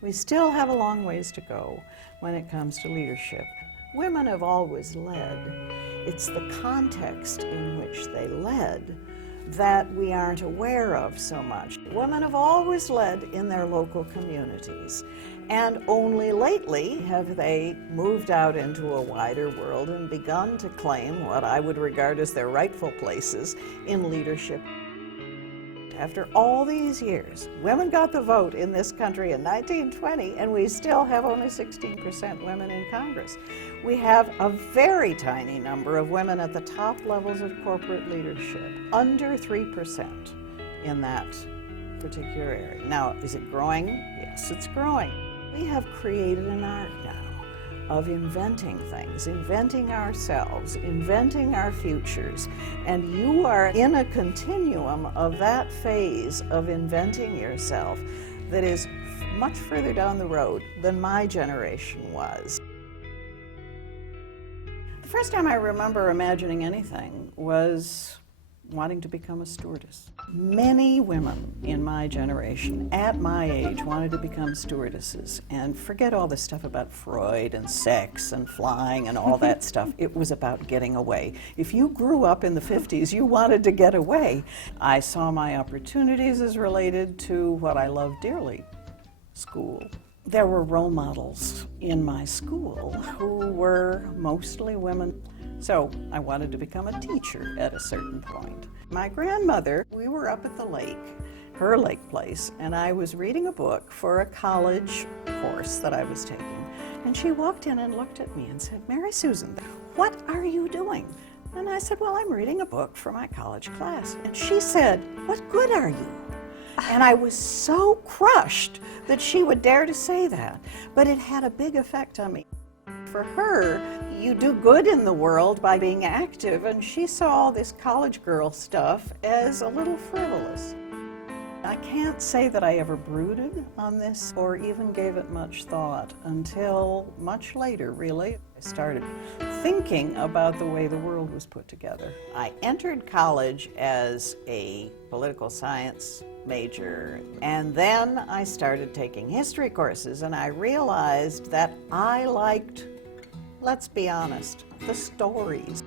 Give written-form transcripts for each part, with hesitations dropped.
We still have a long ways to go when it comes to leadership. Women have always led. It's the context in which they led that we aren't aware of so much. Women have always led in their local communities, and only lately have they moved out into a wider world and begun to claim what I would regard as their rightful places in leadership. After all these years, women got the vote in this country in 1920, and we still have only 16% women in Congress. We have a very tiny number of women at the top levels of corporate leadership, under 3% in that particular area. Now, is it growing? Yes, it's growing. We have created an art now of inventing things, inventing ourselves, inventing our futures, and you are in a continuum of that phase of inventing yourself that is much further down the road than my generation was. The first time I remember imagining anything was wanting to become a stewardess. Many women in my generation, at my age, wanted to become stewardesses. And forget all this stuff about Freud and sex and flying and all that stuff. It was about getting away. If you grew up in the 50s, you wanted to get away. I saw my opportunities as related to what I loved dearly, school. There were role models in my school who were mostly women. So I wanted to become a teacher at a certain point. My grandmother, we were up at the lake, her lake place, and I was reading a book for a college course that I was taking. And she walked in and looked at me and said, "Mary Susan, what are you doing?" And I said, "Well, I'm reading a book for my college class." And she said, "What good are you?" And I was so crushed that she would dare to say that. But it had a big effect on me. For her, you do good in the world by being active, and she saw all this college girl stuff as a little frivolous. I can't say that I ever brooded on this or even gave it much thought until much later, really. I started thinking about the way the world was put together. I entered college as a political science major, and then I started taking history courses, and I realized that I liked, let's be honest, the stories.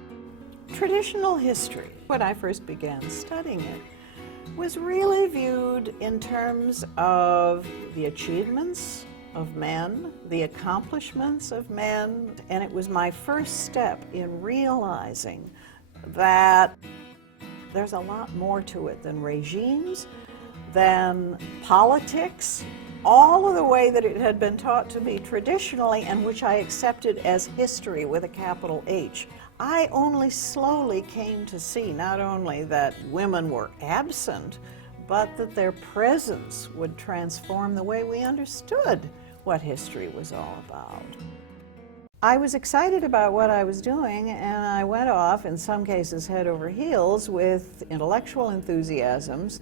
Traditional history, when I first began studying it, was really viewed in terms of the achievements of men, the accomplishments of men, and it was my first step in realizing that there's a lot more to it than regimes, than politics, all of the way that it had been taught to me traditionally and which I accepted as history with a capital H. I only slowly came to see not only that women were absent, but that their presence would transform the way we understood what history was all about. I was excited about what I was doing, and I went off, in some cases head over heels, with intellectual enthusiasms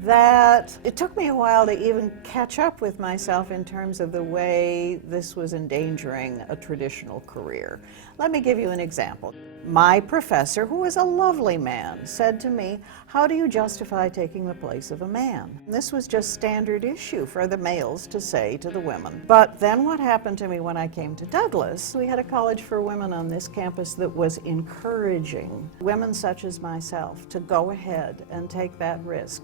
that it took me a while to even catch up with myself in terms of the way this was endangering a traditional career. Let me give you an example. My professor, who was a lovely man, said to me, "How do you justify taking the place of a man?" This was just standard issue for the males to say to the women. But then what happened to me when I came to Douglas, we had a college for women on this campus that was encouraging women such as myself to go ahead and take that risk.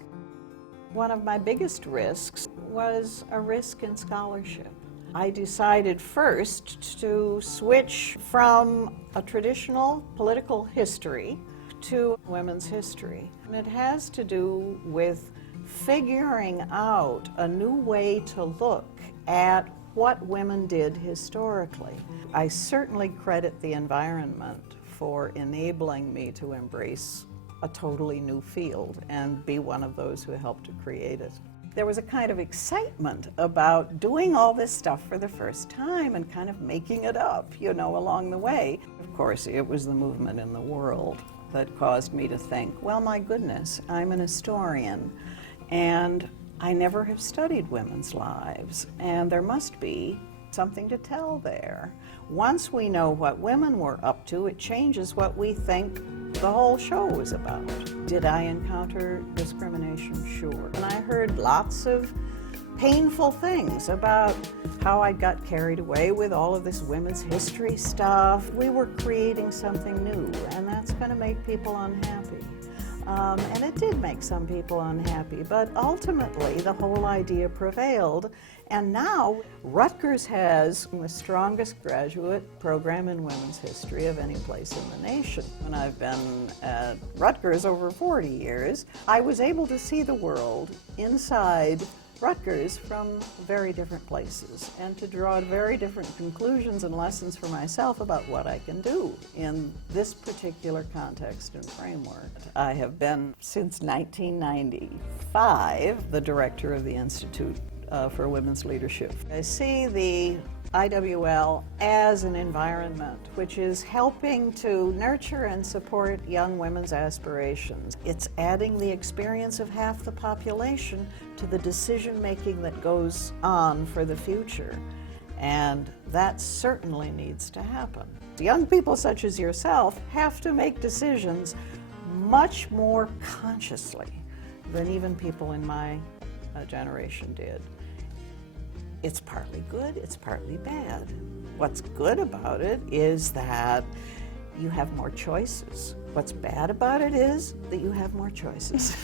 One of my biggest risks was a risk in scholarship. I decided first to switch from a traditional political history to women's history. And it has to do with figuring out a new way to look at what women did historically. I certainly credit the environment for enabling me to embrace a totally new field and be one of those who helped to create it. There was a kind of excitement about doing all this stuff for the first time and kind of making it up, along the way. Of course, it was the movement in the world that caused me to think, well, my goodness, I'm an historian, and I never have studied women's lives, and there must be something to tell there. Once we know what women were up to, it changes what we think the whole show was about. Did I encounter discrimination? Sure. And I heard lots of painful things about how I got carried away with all of this women's history stuff. We were creating something new, and that's going to make people unhappy. And it did make some people unhappy, but ultimately the whole idea prevailed. And now Rutgers has the strongest graduate program in women's history of any place in the nation. When I've been at Rutgers over 40 years, I was able to see the world inside Rutgers from very different places and to draw very different conclusions and lessons for myself about what I can do in this particular context and framework. I have been, since 1995, the director of the Institute for Women's Leadership. I see the IWL as an environment which is helping to nurture and support young women's aspirations. It's adding the experience of half the population to the decision making that goes on for the future. And that certainly needs to happen. Young people such as yourself have to make decisions much more consciously than even people in my generation did. It's partly good, it's partly bad. What's good about it is that you have more choices. What's bad about it is that you have more choices.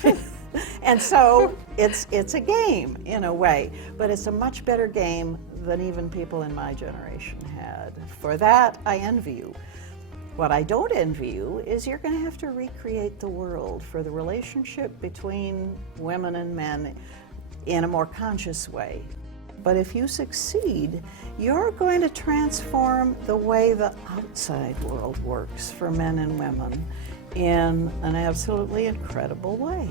And so it's a game in a way, but it's a much better game than even people in my generation had. For that, I envy you. What I don't envy you is you're going to have to recreate the world for the relationship between women and men in a more conscious way. But if you succeed, you're going to transform the way the outside world works for men and women in an absolutely incredible way.